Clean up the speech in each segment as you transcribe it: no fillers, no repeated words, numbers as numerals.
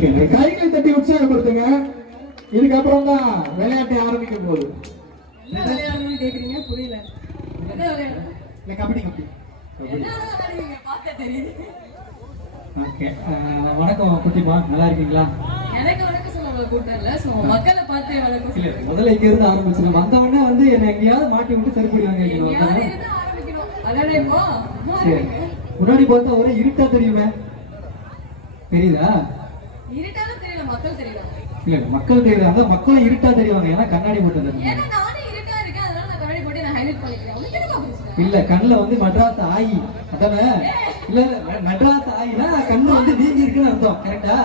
கைகளை தட்டி உற்சாகப்படுத்துங்க. இதுக்கப்புறம் தான் விளையாட்டை ஆரம்பிக்க போகுது. என்ன விளையாடணும்னு கேக்குறீங்க? புரியல. என்ன விளையாடணும்? கபடி கபடி. என்ன விளையாடுவீங்க? பார்த்தா தெரியுது. ஓகே. வணக்கம் குட்டிமா, நல்லா இருக்கீங்களா? எனக்கு வணக்கம் சொல்ல உங்களை கூட்டல. சோ மக்களை பார்த்து வணக்கம் இல்ல, முதல்ல இங்க இருந்து ஆரம்பிச்சு வந்தவொடனே வந்து என்ன எங்கேயாவது மாட்டி விட்டு சரி புரிவாங்க. ஆரம்பிக்கணும். அதானே இப்போ முன்னாடி பார்த்தா ஒரே இருட்டா தெரியுமே, தெரியுதா? இருட்டாலும் தெரியல, மக்கள் தெரியுவாங்க. இல்ல மக்கள் தெரியுறாங்க, மக்களும் இருட்டா தெரியுவாங்க. ஏன்னா கண்ணாடி போட்டு ஏன்னா நானே இருட்டா இருக்கேன், அதனால நான் கண்ணாடி போட்டு நான் ஹைலைட் பண்ணிக்கிறேன். உங்களுக்கு என்ன பிரச்சனை? இல்ல, கண்ணுல வந்து மெட்ராஸ் ஆயி அதானே? இல்ல, மெட்ராஸ் ஆயினா கண்ணு வந்து நீங்க இருக்குன்னு அர்த்தம். கரெக்டா?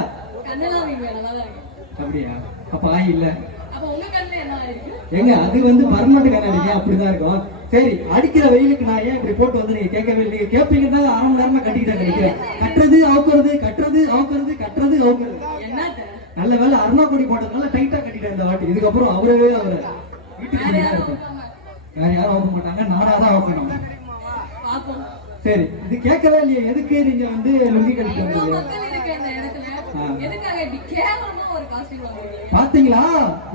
கண்ணெல்லாம் வீங்க நல்லா தான் இருக்கு. அப்படியா? அப்ப ஆயி இல்ல. அப்ப உங்க கண்ணு என்ன இருக்கு? எங்க அது வந்து பர்மனன்ட் கண்ணாடிங்க, அப்படிதான் இருக்கும். சரி, அடிக்கிற வெயிலுக்கு நான் ஏன் இப்படி போட்டு வந்து நீங்க கேட்கவே இல்லை. நீங்க கேட்பீங்கன்னா அரை மணி நேரமா கட்டிக்கிட்டேன் நினைக்கிறேன். கட்டுறது அவுக்குறது, கட்டுறது அவுக்குறது, கட்டுறது அவுக்குறது. என்னது? நல்ல வேலை அருணா கொடி போட்டதுனால டைட்டா கட்டிட்டேன் இந்த வாட்டி. இதுக்கப்புறம் அவரே அவரை வீட்டுக்கு இருப்பேன். வேற யாரும் அவுக்க மாட்டாங்க, நானாதான் அவுக்கணும். சரி, இது கேட்கவே இல்லையே. எதுக்கு நீங்க வந்து லுங்கி கட்டிட்டு வந்தீங்க? பாத்தீங்களா,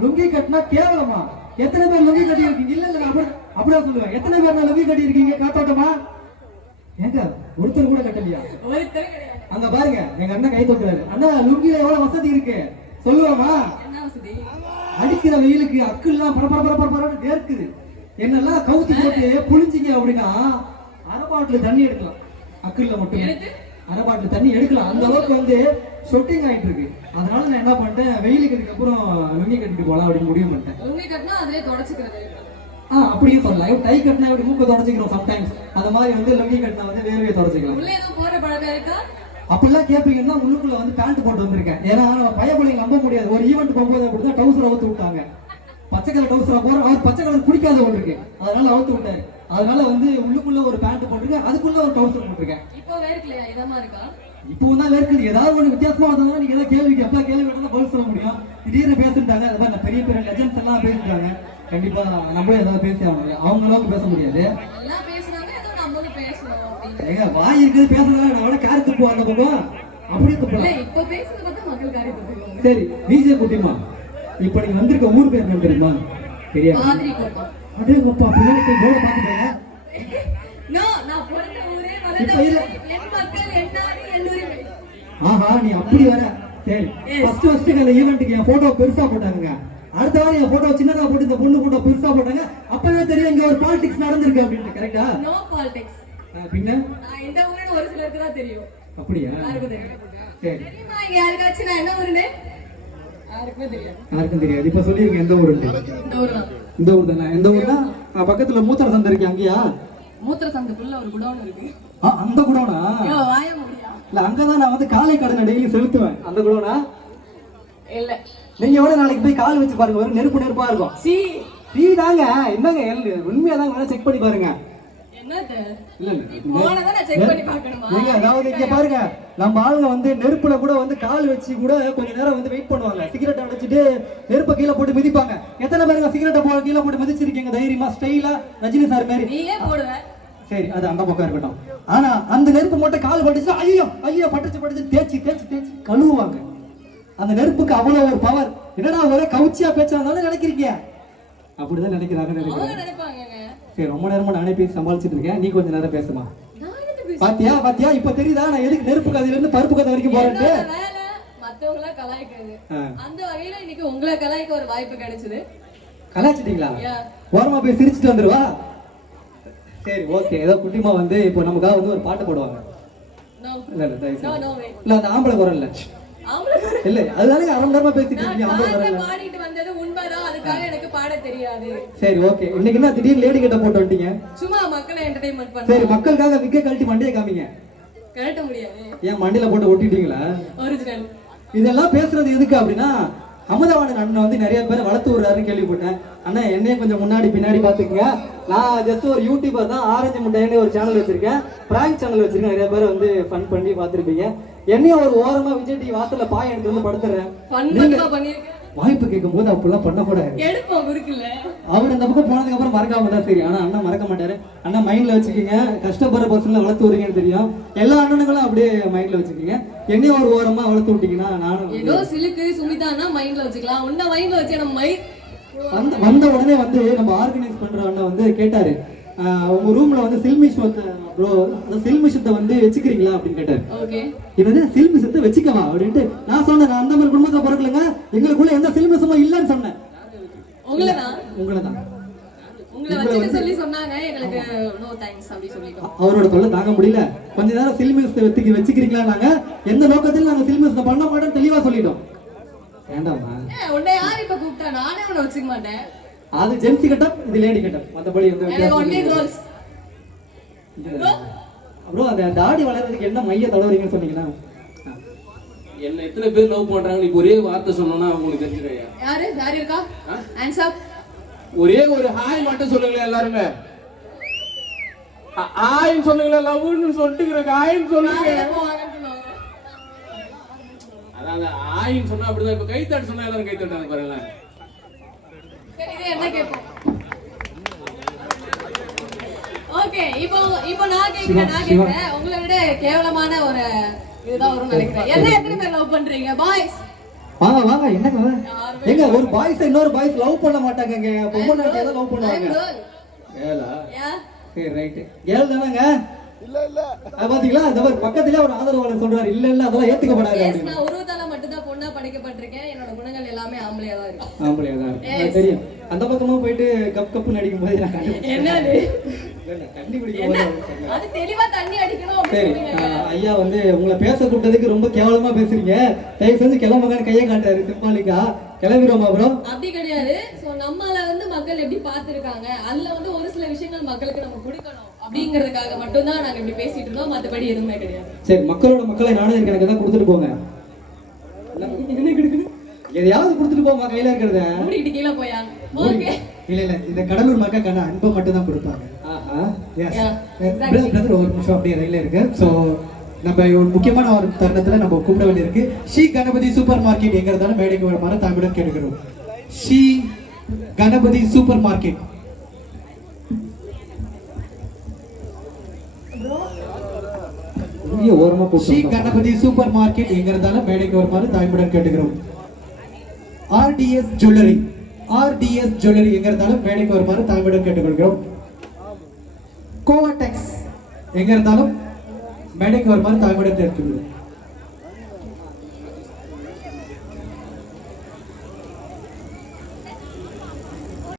லுங்கி கட்டினா கேவலமா? எத்தனை பேர் லுங்கி கட்டி இருக்கீங்க? இல்ல இல்ல, அப்படியே சொல்லுவேன். எத்தனை பேர் லுங்கி கட்டி இருக்கீங்க? காத்தோட்டமா? ஏங்க ஒருத்தர் கூட கட்டலையா? அங்க பாருங்க, எங்க அண்ணன் கை தொட்டுறாரு. அண்ணா, லுங்கில எவ்வளவு வசதி இருக்கு சொல்லுவாமா? அடிக்கிற வெயிலுக்கு அக்குலாம் பரபரன்னு வேர்க்குது. என்னெல்லாம் கவுத்தி போட்டு புளிஞ்சிங்க அப்படின்னா அரை பாட்டில் தண்ணி எடுக்கலாம். அக்குல மட்டும் அரை பாட்டில் தண்ணி எடுக்கலாம். அந்த அளவுக்கு வந்து சொட்டிங் ஆயிட்டு இருக்கு. அதனால நான் என்ன பண்ணிட்டேன், வெயிலுக்கு அதுக்கப்புறம் லுங்கி கட்டிட்டு போலாம் அப்படின்னு முடிவு பண்ணிட்டேன். அப்படியே சொல்லலாம். டை கட்டினா எப்படி மூக்க தொடச்சிக்கிறோம் சம்டைம்ஸ், அந்த மாதிரி வந்து லுங்கி கட்டினா வந்து வேர்வையை தொடச்சிக்கலாம். அப்படிலாம் கேட்பீங்கன்னா உள்ளுக்குள்ள வந்து பேண்ட் போட்டு வந்திருக்கேன். ஏன்னா பைய பிள்ளைங்க நம்ப முடியாது. ஒரு ஈவெண்ட் போகும்போது அப்படிதான் டவுசர் அவுத்து விட்டாங்க. பச்சை கலர் டவுசரா போற, அவர் பச்சை கலர் பிடிக்காத ஒன்று இருக்கு, அதனால அவுத்து விட்டாரு. அதனால வந்து உள்ளுக்குள்ள ஒரு பேண்ட் போட்டிருக்கேன், அதுக்குள்ள ஒரு டவுசர் போட்டிருக்கேன். இப்போ தான் வேர்க்குது. ஏதாவது ஒன்று வித்தியாசமா வந்தா நீங்க ஏதாவது கேள்வி எப்பலாம் கேள்வி கேட்டா பதில் சொல்ல முடியும். திடீர்னு பேசிட்டாங்க, அது மாதிரி பெரிய பெரிய லெஜண்ட்ஸ் எல்லாம் பேசிட்டாங்க. கண்டிப்பா நம்மளும் ஏதாவது பேசி ஆகணும். அவங்க அளவுக்கு பேச முடியாது. ஏங்க வாய் இருக்குது பேசுறதுனால காரி துப்புவோம் அந்த பக்கம், அப்படியே துப்பலாம். சரி, விஜய குட்டிமா, இப்ப நீங்க வந்திருக்க ஊர் பேர் என்ன தெரியுமா? தெரியாது. அப்படியே அப்பா பிள்ளைக்கு போட பாத்துட்டேங்க. ஆஹா, நீ அப்படி வர. சரி, ஃபர்ஸ்ட் அந்த ஈவென்ட்க்கு என் போட்டோ பெருசா போட்டாங்க. அடுத்த வாரம் என் போட்டோ சின்னதா போட்டு இந்த பொண்ணு போட்டோ பெருசா போட்டாங்க. அப்பவே தெரியும் இங்க ஒரு பாலிடிக்ஸ் நடந்திருக்கு அப்படின்னு. கரெக்டா? No politics. பின்ன இந்த ஊரு ஒரு சிலருக்கு தான் தெரியும். அப்படியா? யாருக்கும் தெரியும். சரி, தெரியுமா இங்க யாருக்காச்சும் நான் என்ன ஊருன்னு? யாருக்கும் தெரியாது. இப்ப சொல்லிருங்க எந்த ஊரு? இந்த ஊர் தான். இந்த ஊர் தானே? எந்த ஊர்னா பக்கத்துல மூத்திர சந்தை இருக்கு, அங்கயா? மூத்திர சந்தைக்குள்ள ஒரு குடோன் இருக்கு. அந்த குடோனா? வாய முடியா? இல்ல, அங்கதான் நான் வந்து காலை கடனை டெய்லி செலுத்துவேன். அந்த குடோனா? இல்ல, நீங்க எவ்வளவு நாளைக்கு போய் கால் வச்சு பாருங்க, வெறும் நெருப்பு நெருப்பா இருக்கும். சீ தாங்க. என்னங்க உண்மையா தாங்க, வேணா செக் பண்ணி பாருங்க. அதாவது இங்க பாருங்க, நம்ம ஆளுங்க வந்து நெருப்புல கூட வந்து கால் வச்சு கூட கொஞ்ச நேரம் வந்து வெயிட் பண்ணுவாங்க. சிகரெட் அடைச்சிட்டு நெருப்பை கீழே போட்டு மிதிப்பாங்க. எத்தனை பேருங்க சிகரெட்டை கீழே போட்டு மிதிச்சிருக்கீங்க தைரியமா, ஸ்டைலா, ரஜினி சார் மாதிரி? சரி, அது அந்த பக்கம் இருக்கட்டும். ஆனா அந்த நெருப்பு மட்டும் கால் பட்டுச்சு, ஐயோ ஐயோ பட்டுச்சு தேய்ச்சி தேய்ச்சி தேய்ச்சி கழுவுவாங்க. அந்த நெருப்புக்கு அவ்வளவு ஒரு பவர். என்னடா ஒரே கவுச்சியா பேச்சாலும் நினைக்கிறீங்க? அப்படிதான் நினைக்கிறாங்க நினைக்கிறேன். சரி, ரொம்ப நேரமா நானே பேசி சமாளிச்சுட்டு இருக்கேன், நீ கொஞ்ச நேரம் பேசுமா. பாத்தியா பாத்தியா, இப்ப தெரியுதா நான் எதுக்கு நெருப்பு கதையில இருந்து பருப்பு கதை வரைக்கும் போறேன்னு? மத்தவங்கள கலாய்க்கிறது, அந்த வகையில இன்னைக்கு உங்களை கலாய்க்க ஒரு வாய்ப்பு கிடைச்சது. கலாய்ச்சிட்டீங்களா? ஓரமா போய் சிரிச்சுட்டு வந்துருவா. சரி, ஓகே. ஏதோ குட்டிமா வந்து இப்போ நமக்காக வந்து ஒரு பாட்டு போடுவாங்க. இல்ல அந்த ஆம்பளை குரல் இல்ல, இல்ல அதுதானே அரை மணி நேரமா பேசிட்டு இருக்கீங்க. ஆம்பளை குரல் பாடிட்டு வந்தது உண்மைதான், அதுக்காக எனக்கு பாட தெரியாது. சரி, ஓகே. இன்னைக்கு என்ன திடீர்னு லேடி கிட்ட போட்டு வந்துட்டீங்க? சும்மா மக்களை என்டர்டெயின்மென்ட் பண்ண. சரி, மக்களுக்காக விக்க கழட்டி மண்டையை காமிங்க. கழட்ட முடியாது. ஏன் மண்டையில போட்டு ஒட்டிட்டீங்களா? ஒரிஜினல். இதெல்லாம் பேசுறது எதுக்கு அப்படின்னா, அமுதவாணன் அண்ணன் வந்து நிறைய பேர் வளர்த்து விடுறாருன்னு கேள்விப்பட்டேன். அண்ணா, என்னையே கொஞ்சம் முன்னாடி பின்னாடி பாத்துக்கங்க. நான் ஜஸ்ட் ஒரு யூடியூபர் தான். ஆரஞ்சு முட்டைன்னு ஒரு சேனல் வச்சிருக்கேன், பிராங்க் சேனல் வச்சிருக்கேன். நிறைய பேர் வந்து ஃபன் பண்ணி பாத்துருப்பீங்க. என்னையும் ஒரு ஓரமா விஜய் டிவி வாசல்ல பாய் எடுத்து வந்து படுத்துறேன். வாய்ப்பு கேட்கும் போது அப்படிலாம் பண்ணக்கூடாது. எடுப்போம் குறுக்குல. அவர் இந்த பக்கம் போனதுக்கு அப்புறம் மறக்காம தான் சரி. ஆனா அண்ணா மறக்க மாட்டாரு. அண்ணா மைண்ட்ல வச்சுக்கீங்க, கஷ்டப்படுற பசங்களை வளர்த்து விடுறீங்கன்னு தெரியும். எல்லா அண்ணனுங்களும் அப்படியே மைண்ட்ல வச்சுக்கீங்க. என்னையும் ஒரு ஓரமா வளர்த்து விட்டீங்கன்னா நானும் ஏதோ சிலுக்கு சுமிதானா மைண்ட்ல வச்சுக்கலாம். உன்ன மைண்ட்ல வச்சு நம்ம வந்த உடனே வந்து நம்ம ஆர்கனைஸ் பண்ற அண்ணா வந்து கேட்டாரு, உங்க ரூம்ல வந்து சில்மிஷ் ப்ரோ அந்த சில்மிஷத்தை வந்து வச்சுக்கிறீங்களா அப்படின்னு கேட்டாரு. ஓகே. என்னது சில்மிஷத்தை வச்சுக்கவா அப்படின்ட்டு நான் சொன்னேன், நான் அந்த மாதிரி குடும்பத்தை பிறக்கலங்க, எங்களுக்குள்ள எந்த சில்மிஷமும் இல்லைன்னு சொன்னேன். உங்களை வச்சுக்க சொல்லி சொன்னாங்க, எங்களுக்கு நோ தேங்க்ஸ் அப்படி சொல்லிட்டோம். அவரோட தொல்லை தாங்க முடியல. கொஞ்ச நேரம் சில்மிஷத்தை வச்சுக்கிறீங்களா, நாங்க எந்த நோக்கத்தில் நாங்க சில்மிஷத்தை பண்ண மாட்டோம் தெளிவா சொல்லிட்டோம். வேண்டாமா உன்னை யார் இப்ப கூப்பிட்டா? நானே உன்னை வச்சுக்க மாட்டேன். அது ஜென்சி கட்டம், இது லேடி கட்டம். மத்தபடி வந்து எனக்கு ஒன்லி கேர்ள்ஸ். அப்புறம் அந்த தாடி வளர்றதுக்கு என்ன மைய தடவறீங்கன்னு சொன்னீங்கன்னா, என்ன எத்தனை பேர் லவ் பண்றாங்க இப்ப ஒரே வார்த்தை சொன்னோம்னா உங்களுக்கு தெரிஞ்சிருக்கா? யாரு இருக்கா? Hands up. ஒரே ஒரு ஹாய் மட்டும் சொல்லுங்களேன் எல்லாருமே. ஹாய்ன்னு சொல்லுங்களேன், லவ்னு சொல்லிட்டு ஹாய்ன்னு சொல்லுங்க. அதான் ஹாய்ன்னு சொன்னா அப்படிதான். இப்ப கைத்தட்டு சொன்னா எல்லாரும் கைத்தட்டாங்க பாருங்களேன். சரி, இது என்ன கேட்போம்? ஓகே, இப்போ நான் கேக்குறேன். உங்களை விட கேவலமான ஒரு இதுதான் வரும்னு நினைக்கிறேன். எத்தனை பேர் லவ் பண்றீங்க பாய்ஸ்? வாங்க என்னங்க எங்க ஒரு பாய்ஸ் இன்னொரு பாய்ஸ் லவ் பண்ண மாட்டாங்கங்க. பொம்பளை ஏதோ லவ் பண்ணுவாங்க. கேர்ளா? சரி ரைட். கேர்ள் தானங்க? இல்ல பாத்தீங்களா, அந்த பக்கத்துலயே ஒரு ஆதரவாளர் சொல்றாரு, இல்ல அதெல்லாம் ஏத்துக்கப்படாது அப்படின்னு. நான் உருவத்தால மட்டும் தான் பொண்ணா படைக்கப்பட்டிருக்கேன். என்னோட குணங்கள் எல்லாமே ஆம்பளையா தான் இருக்கு. ஆம்பளையா தான் இருக்கு தெரியும். அந்த பக்கமா போயிட்டு கப் நடிக்கும் போது நான் என்னது தண்ணி குடிக்கும் போது அது தெளிவா தண்ணி அடிக்கணும். சரி ஐயா வந்து உங்களை பேச கூப்பிட்டதுக்கு ரொம்ப கேவலமா பேசுறீங்க. தயவு செஞ்சு கிளம்புங்கன்னு கையை காட்டாரு சிம்பாலிக்கா. கிளம்பிடுவோமா ப்ரோ? அப்படி கிடையாது. சோ நம்மள வந்து மக்கள் எப்படி பாத்துருக்காங்க, அதுல வந்து ஒரு சில விஷயங்கள் மக்களுக்கு நம்ம கொடுக்கணும் அப்படிங்கிறதுக்காக மட்டும் தான் நாங்க இப்படி பேசிட்டு இருந்தோம். மத்தபடி எதுவுமே கிடையாது. சரி, மக்களோட மக்களை நானே எனக்கு தான் கொடுத்துட்டு போங்க. எதையாவது கொடுத்துட்டு போமா, கையில இருக்கிறத மூடிட்டு கீழே போயாங்க. ஓகே. இல்ல இந்த கடலூர் மக்களுக்கான அன்பை மட்டும் தான் கொடுப்பாங்க. பிரதர் ஒரு நிமிஷம் அப்படியே ரயில இருக்கு. ஸோ நம்ம ஒரு முக்கியமான ஒரு தருணத்துல நம்ம கூப்பிட வேண்டியிருக்கு. ஸ்ரீ கணபதி சூப்பர் மார்க்கெட் எங்க இருந்தாலும் மேடைக்கு வருமாறு தாங்களுடன் கேட்கிறோம். Shri Ganapathi super market. Shri Ganapathi super market எங்க இருந்தாலும் மேடைக்கு வருமாறு தாய்முடன் கேட்டுக்கிறோம். ஆர்டிஎஸ் ஜுவல்லரி எங்க இருந்தாலும் மேடைக்கு வருமாறு தாய்முடன் கேட்டுக்கொள்கிறோம். கோவாடெக்ஸ் எங்க இருந்தாலும் மேடைக்கு வருமாறு தாய்முடன் கேட்டுக்கிறோம்.